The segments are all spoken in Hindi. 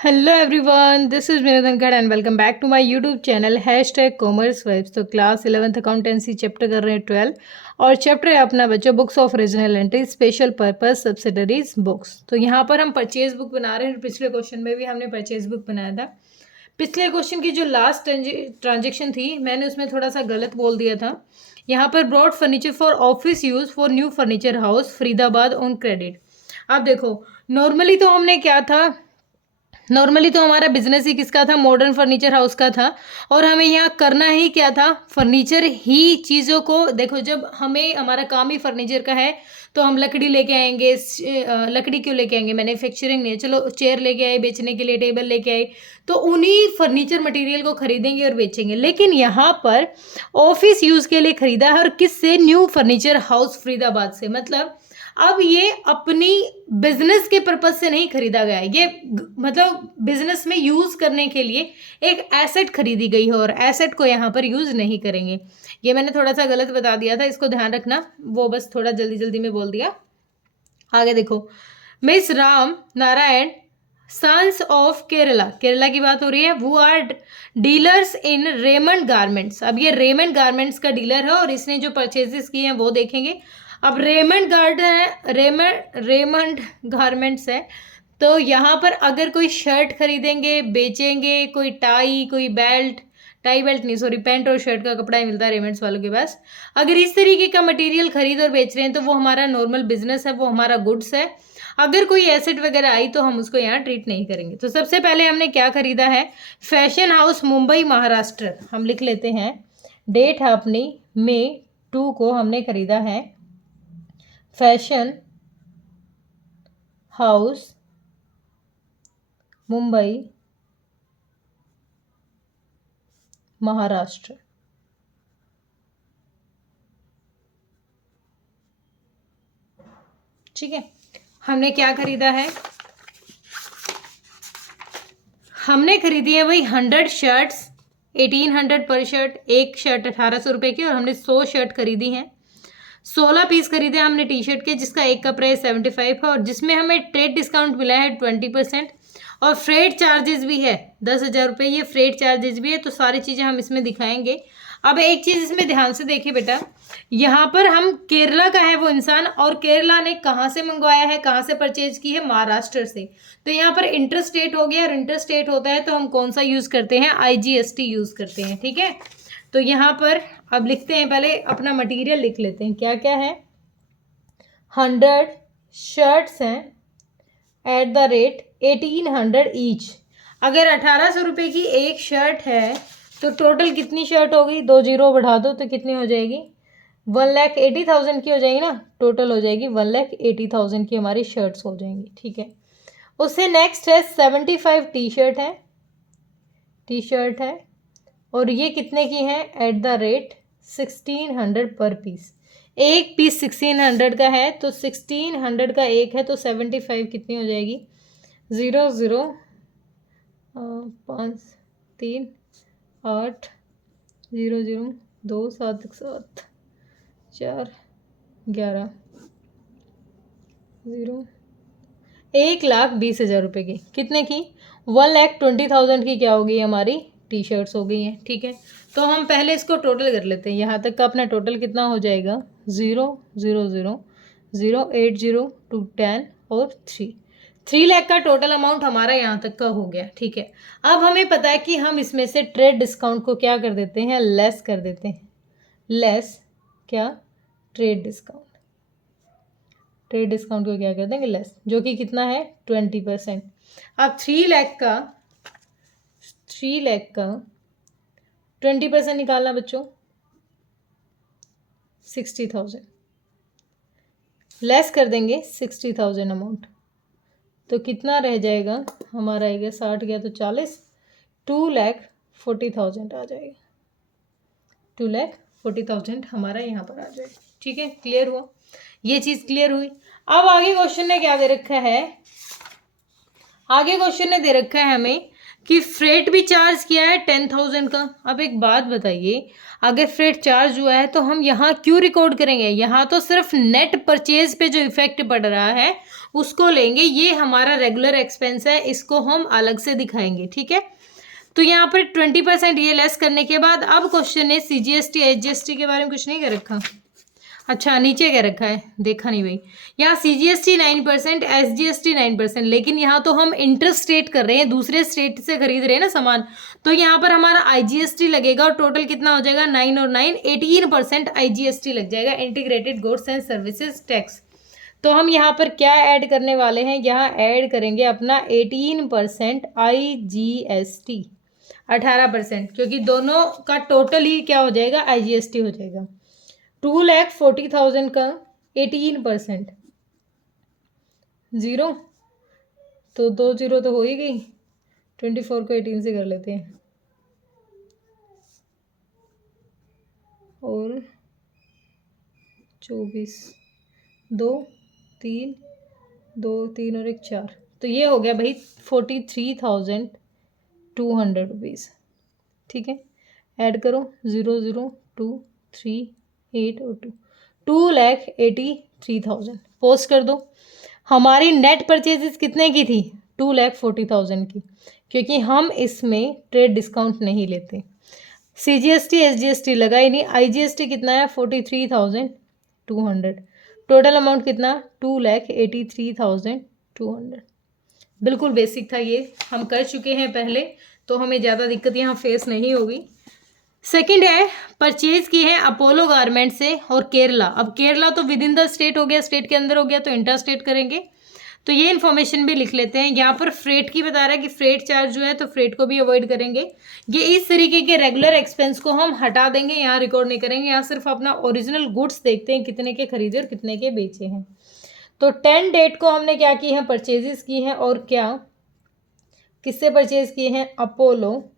हेलो एवरीवन, दिस इज़ मेरा Dhankhar and welcome back to my YouTube channel #commerce vibes. तो क्लास 11th अकाउंटेंसी चैप्टर कर रहे हैं 12 और चैप्टर है अपना बच्चों books of original entry special purpose subsidiaries books. तो यहाँ पर हम परचेज बुक बना रहे हैं। पिछले क्वेश्चन में भी हमने परचेज बुक बनाया था। पिछले क्वेश्चन की जो लास्ट ट्रांजेक्शन थी मैंने उसमें थोड़ा सा गलत बोल दिया था। यहाँ पर bought furniture for office use for new furniture house Faridabad on credit. अब देखो, नॉर्मली तो हमने क्या था, नॉर्मली तो हमारा बिजनेस ही किसका था, मॉडर्न फर्नीचर हाउस का था। और हमें यहाँ करना ही क्या था, फर्नीचर ही चीज़ों को। देखो, जब हमें हमारा काम ही फर्नीचर का है तो हम लकड़ी लेके आएंगे। लकड़ी क्यों लेके आएंगे, मैन्युफैक्चरिंग नहीं है, चलो चेयर लेके आए बेचने के लिए, टेबल लेके आए, तो उन्हीं फर्नीचर मटेरियल को खरीदेंगे और बेचेंगे। लेकिन यहाँ पर ऑफिस यूज़ के लिए खरीदा है, और किससे, न्यू फर्नीचर हाउस फरीदाबाद से। मतलब अब ये अपनी बिजनेस के पर्पज से नहीं खरीदा गया है, ये मतलब बिजनेस में यूज करने के लिए एक एसेट खरीदी गई है, और एसेट को यहाँ पर यूज नहीं करेंगे। ये मैंने थोड़ा सा गलत बता दिया था, इसको ध्यान रखना, वो बस थोड़ा जल्दी जल्दी में बोल दिया। आगे देखो, Miss Ram Narayan sons of Kerala, Kerala की बात हो रही है, वो are dealers in Raymond garments. अब ये रेमंड गारमेंट्स का डीलर है और इसने जो परचेजेस किए हैं वो देखेंगे। अब रेमंड गार्डन है, रेमंड गारमेंट्स है, तो यहाँ पर अगर कोई शर्ट खरीदेंगे बेचेंगे, कोई टाई, कोई बेल्ट, टाई बेल्ट नहीं सॉरी, पैंट और शर्ट का कपड़ा ही मिलता है रेमंड्स वालों के पास। अगर इस तरीके का मटेरियल खरीद और बेच रहे हैं तो वो हमारा नॉर्मल बिजनेस है, वो हमारा गुड्स है। अगर कोई एसेट वगैरह आई तो हम उसको यहाँ ट्रीट नहीं करेंगे। तो सबसे पहले हमने क्या खरीदा है, फैशन हाउस मुंबई महाराष्ट्र। हम लिख लेते हैं, डेट है अपनी मई 2 को हमने खरीदा है फैशन हाउस मुंबई महाराष्ट्र। ठीक है, हमने क्या खरीदा है, हमने खरीदी है वही 100 शर्ट्स, 1800 पर शर्ट। एक शर्ट 1800 रुपये की, और हमने 100 शर्ट खरीदी हैं। 16 पीस खरीदे हमने टी शर्ट के, जिसका एक का प्राइस 75 है, और जिसमें हमें ट्रेड डिस्काउंट मिला है 20%, और फ्रेट चार्जेस भी है 10,000 रुपये, ये फ्रेट चार्जेस भी है। तो सारी चीज़ें हम इसमें दिखाएंगे। अब एक चीज़ इसमें ध्यान से देखिए बेटा, यहाँ पर हम केरला का है वो इंसान, और केरला ने कहाँ से मंगवाया है, कहाँ से परचेज की है, महाराष्ट्र से। तो यहाँ पर इंटर स्टेट हो गया, और इंटर स्टेट होता है तो हम कौन सा यूज़ करते हैं, IGST यूज़ करते हैं। ठीक है, तो यहाँ पर अब लिखते हैं, पहले अपना मटेरियल लिख लेते हैं, क्या क्या है। 100 शर्ट्स हैं एट द रेट 1800 ईच। अगर 1800 रुपये की एक शर्ट है तो टोटल कितनी शर्ट होगी, 2 जीरो बढ़ा दो तो कितनी हो जाएगी, 1,80,000 की हो जाएगी ना, टोटल हो जाएगी 1,80,000 की हमारी शर्ट्स हो जाएंगी। ठीक है, उससे नेक्स्ट है 75 टी शर्ट है, टी शर्ट है, और ये कितने की है, एट द रेट 1600 पर पीस। एक पीस 1600 का है, तो 1600 का एक है, तो 75 कितनी हो जाएगी, 0 0 5 3 8 0 0 2 7 7 4 11 0 1,20,000 रुपये की, कितने की, 1,20,000 की क्या होगी, हमारी टी शर्ट्स हो गई हैं। ठीक है, तो हम पहले इसको टोटल कर लेते हैं। यहाँ तक का अपना टोटल कितना हो जाएगा, 0 0 0 0 8 0 2 10 और 3 लाख का टोटल अमाउंट हमारा यहाँ तक का हो गया। ठीक है, अब हमें पता है कि हम इसमें से ट्रेड डिस्काउंट को क्या कर देते हैं, लेस कर देते हैं। लेस क्या, ट्रेड डिस्काउंट, ट्रेड डिस्काउंट को क्या कर देंगे, लेस, जो कि कितना है 20%। अब 3 लाख का 20% निकालना बच्चों, 60,000 लेस कर देंगे 60,000 अमाउंट, तो कितना रह जाएगा हमारा, आएगा 60 गया तो 40, 2,40,000 आ जाएगा, 2,40,000 हमारा यहाँ पर आ जाएगा। ठीक है, क्लियर हुआ, ये चीज़ क्लियर हुई। अब आगे क्वेश्चन ने क्या दे रखा है, आगे क्वेश्चन ने दे रखा है हमें कि फ्रेट भी चार्ज किया है 10,000 का। अब एक बात बताइए, अगर फ्रेट चार्ज हुआ है तो हम यहाँ क्यों रिकॉर्ड करेंगे? यहाँ तो सिर्फ नेट परचेज पे जो इफेक्ट पड़ रहा है उसको लेंगे, ये हमारा रेगुलर एक्सपेंस है, इसको हम अलग से दिखाएंगे, ठीक है। तो यहाँ पर 20% ये लेस करने के बाद अब क्वेश्चन है CGST HGST के बारे में कुछ नहीं कर रखा। अच्छा नीचे क्या रखा है, देखा नहीं भाई। यहाँ CGST 9%, SGST 9%, लेकिन यहाँ तो हम इंटर स्टेट कर रहे हैं, दूसरे स्टेट से खरीद रहे हैं ना सामान, तो यहाँ पर हमारा IGST लगेगा और टोटल कितना हो जाएगा 9 और 9 18% IGST लग जाएगा, integrated goods and services tax. तो हम यहाँ पर क्या ऐड करने वाले हैं, यहाँ ऐड करेंगे अपना 18% IGST, 18%, क्योंकि दोनों का टोटल ही क्या हो जाएगा IGST हो जाएगा। 2,40,000 का 18%, 0 तो 2 0 तो हो ही गई। 24 को 18 से कर लेते हैं और 24, 2 3 2 3 और 1 4, तो ये हो गया भाई 43,200 रुपीज़, ठीक है। ऐड करो 0 0 2 3 8 और 2,83,000। पोस्ट कर दो। हमारी नेट परचेजेस कितने की थी? 2,40,000 की, क्योंकि हम इसमें ट्रेड डिस्काउंट नहीं लेते। CGST SGST लगा ही नहीं। IGST कितना है? 43,200। टोटल अमाउंट कितना? 2,83,200। बिल्कुल बेसिक था ये, हम कर चुके हैं पहले, तो हमें ज़्यादा दिक्कत यहाँ फेस नहीं होगी। सेकंड है, परचेज की है अपोलो गारमेंट से और केरला। अब केरला तो विद इन द स्टेट हो गया, स्टेट के अंदर हो गया, तो इंटर स्टेट करेंगे। तो ये इन्फॉर्मेशन भी लिख लेते हैं। यहाँ पर फ्रेट की बता रहा है कि फ्रेट चार्ज जो है, तो फ्रेट को भी अवॉइड करेंगे। ये इस तरीके के रेगुलर एक्सपेंस को हम हटा देंगे, यहाँ रिकॉर्ड नहीं करेंगे। यहाँ सिर्फ अपना ओरिजिनल गुड्स देखते हैं कितने के खरीदे और कितने के बेचे हैं। तो 10 डेट को हमने क्या की है? परचेजेस की हैं। और क्या किससे परचेज किए हैं? Apollo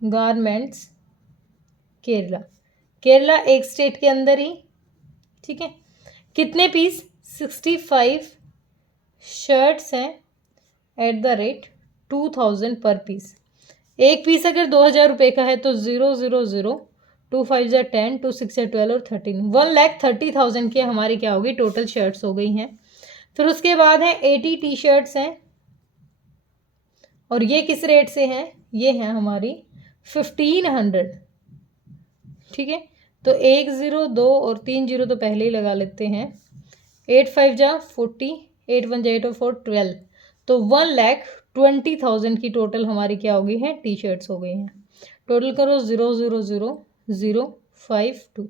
garments Kerala. केरला एक स्टेट के अंदर ही, ठीक है। कितने पीस? 65 शर्ट्स हैं एट द रेट 2,000 पर पीस। एक पीस अगर 2,000 रुपये का है तो 0 0 0 2 5 जा 10 2 6 जा 12 और 13, 1,30,000 की हमारी क्या होगी? टोटल शर्ट्स हो गई हैं। फिर उसके बाद है 80 टी शर्ट्स हैं, और ये किस रेट से हैं? ये हैं हमारी 1,500, ठीक है। तो 1 0 2 और 3 0 तो पहले ही लगा लेते हैं। 8 5 जा 40, 8 1 जा 8 और 4 12, तो 1,20,000 की टोटल हमारी क्या हो गई है? टी शर्ट्स हो गई हैं। टोटल करो 0 0 0 0 5 2,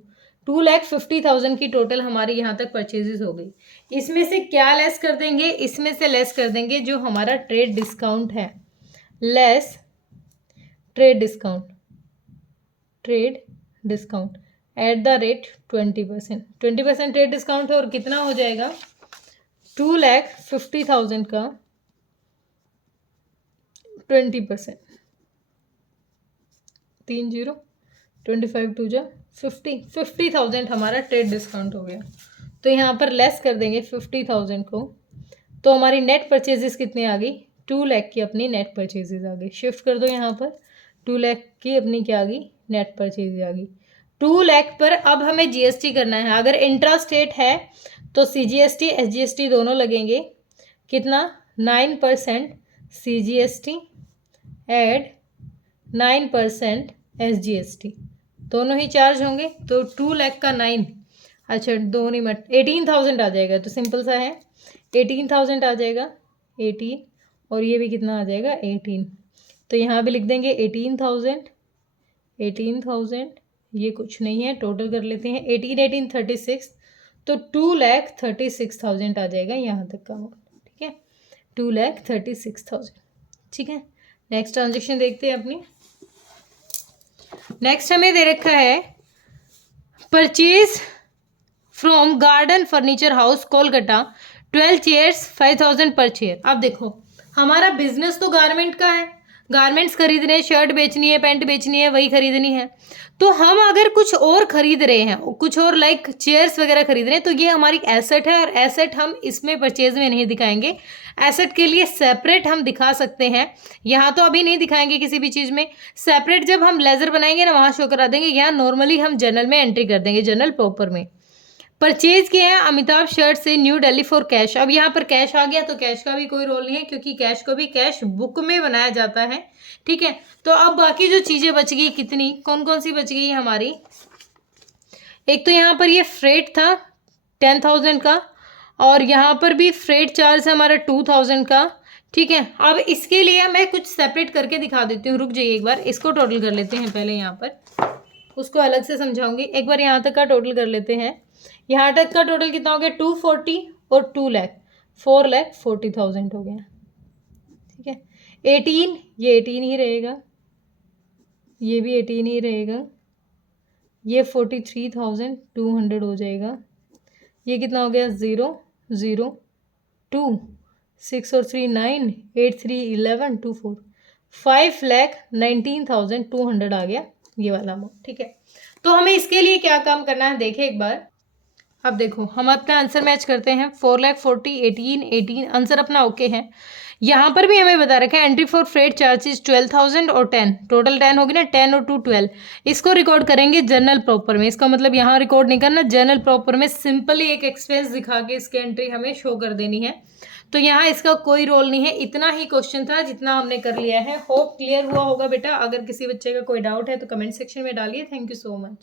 2,50,000 की टोटल हमारी यहाँ तक परचेजेस हो गई। इसमें से क्या लेस कर देंगे? इसमें से लेस कर देंगे जो हमारा ट्रेड डिस्काउंट है, less trade discount, trade discount at the rate 20%। 20% trade discount है, और कितना हो जाएगा? 2,50,000 का 20%, 3 0 25 2 जा 50,000 हमारा ट्रेड डिस्काउंट हो गया। तो यहाँ पर लेस कर देंगे 50,000 को, तो हमारी नेट परचेजेस कितनी आ गई? 2 लाख की अपनी नेट परचेजेस आ गई। शिफ्ट कर दो यहाँ पर, 2 लाख की अपनी क्या आ गई? नेट परचेज आ गई। 2 लाख पर अब हमें GST करना है। अगर इंट्रा स्टेट है तो CGST SGST दोनों लगेंगे। कितना? 9% CGST एड 9% SGST, दोनों ही चार्ज होंगे। तो 2 लाख का 9, अच्छा दो नहीं मत 18,000 आ जाएगा। तो सिंपल सा है, 18,000 आ जाएगा, 18, और ये भी कितना आ जाएगा? 18। तो यहाँ भी लिख देंगे 18,000, 18,000, ये कुछ नहीं है, टोटल कर लेते हैं 18 18 36, तो 2,36,000 आ जाएगा यहाँ तक का अमाउंट, ठीक है। 2,36,000, ठीक है। नेक्स्ट ट्रांजेक्शन देखते हैं अपनी। नेक्स्ट हमें दे रखा है purchase from garden furniture house Kolkata 12 chairs 5,000 पर चेयर। अब देखो, हमारा बिजनेस तो गारमेंट का है, गारमेंट्स खरीद रहे हैं, शर्ट बेचनी है, पैंट बेचनी है, वही खरीदनी है। तो हम अगर कुछ और खरीद रहे हैं, कुछ और लाइक चेयर्स वगैरह खरीद रहे हैं, तो ये हमारी एसेट है, और एसेट हम इसमें परचेज में नहीं दिखाएंगे। एसेट के लिए सेपरेट हम दिखा सकते हैं, यहाँ तो अभी नहीं दिखाएंगे किसी भी चीज़ में। सेपरेट जब हम लेजर बनाएंगे ना, वहाँ शो करा देंगे। यहाँ नॉर्मली हम जनरल में एंट्री कर देंगे, जनरल प्रॉपर में। परचेज किए हैं अमिताभ शर्ट से न्यू दिल्ली फॉर कैश। अब यहाँ पर कैश आ गया, तो कैश का भी कोई रोल नहीं है, क्योंकि कैश को भी कैश बुक में बनाया जाता है। ठीक है, तो अब बाकी जो चीज़ें बच गई, कितनी कौन कौन सी बच गई हमारी। एक तो यहाँ पर ये फ्रेट था 10,000 का, और यहाँ पर भी फ्रेट चार्ज है हमारा 2,000 का। ठीक है, अब इसके लिए मैं कुछ सेपरेट करके दिखा देती हूँ, रुक जाइए एक बार, इसको टोटल कर लेते हैं पहले, यहाँ पर उसको अलग से समझाऊंगी। एक बार यहाँ तक का टोटल कर लेते हैं। यहाँ तक का टोटल कितना हो गया, 240 और 2 लाख, 4,40,000 हो गया। ठीक है, 18, ये 18 ही रहेगा, ये भी 18 ही रहेगा, ये 43,200 हो जाएगा। ये कितना हो गया, 0 0 2 6 और 3 9 8 3 11 2 4 5,19,200 आ गया ये वाला अमाउंट। ठीक है, तो हमें इसके लिए क्या काम करना है, देखें एक बार। अब देखो, हम अपना आंसर मैच करते हैं। 4,40,000, 18 18, आंसर अपना ओके है। यहाँ पर भी हमें बता रखा है एंट्री फॉर फ्रेट चार्जेस 12,000 और 10, टोटल 10 होगी ना, 10 और 2 12। इसको रिकॉर्ड करेंगे जनरल प्रॉपर में। इसका मतलब यहाँ रिकॉर्ड नहीं करना, जनरल प्रॉपर में सिंपली एक एक्सपेंस दिखा के इसकी एंट्री हमें शो कर देनी है। तो यहाँ इसका कोई रोल नहीं है। इतना ही क्वेश्चन था जितना हमने कर लिया है। होप क्लियर हुआ होगा बेटा। अगर किसी बच्चे का कोई डाउट है तो कमेंट सेक्शन में डालिए। Thank you so much.